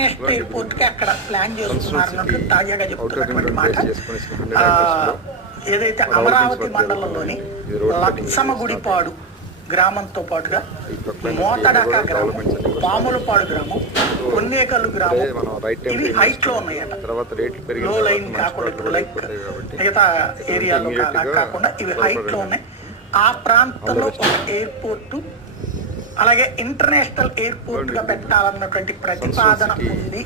International airport కి అక్కడ plan చేస్తున్నారు తాజాగా చెప్తున్నటువంటి మాట. ఏదైతే అమరావతి మండలంలోని లచ్చమగుడిపాడు గ్రామంతో పాటుగా మోతడక గ్రామం, పాములపాడు గ్రామం, కొన్నేకల్లు గ్రామం ఇవి హైట్ లో ఉన్నాయట. లో లైన్ కాకుండా లైక్ మిగతా ఏరియాలో కాకుండా ఇవి హైట్ లో ఉన్నాయి. ఆ ప్రాంతంలో ఒక ఎయిర్పోర్టు అలాగే ఇంటర్నేషనల్ ఎయిర్పోర్ట్ గా పెట్టాలన్నటువంటి ప్రతిపాదన ఉంది.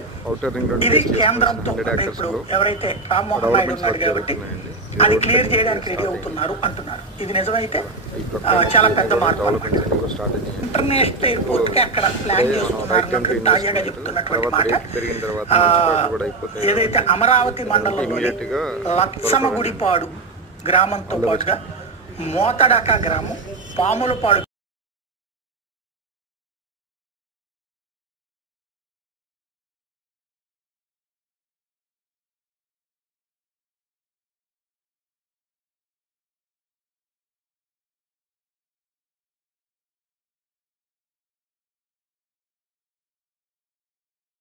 ఇది కేంద్రంతో ఇప్పుడు ఎవరైతే రామ్మోహన్ నాయుడు ఉన్నాడు కాబట్టి అది క్లియర్ చేయడానికి రెడీ అవుతున్నారు అంటున్నారు. ఇది నిజమైతే చాలా పెద్ద మార్పు. ఇంటర్నేషనల్ ఎయిర్పోర్ట్ కి అక్కడ ప్లాన్ చేస్తున్నారు తాజాగా చెప్తున్నటువంటి మాట. ఏదైతే అమరావతి మండలంలోని లచ్చమగుడిపాడు గ్రామంతో పాటుగా మోతడక గ్రామం, పాములపాడు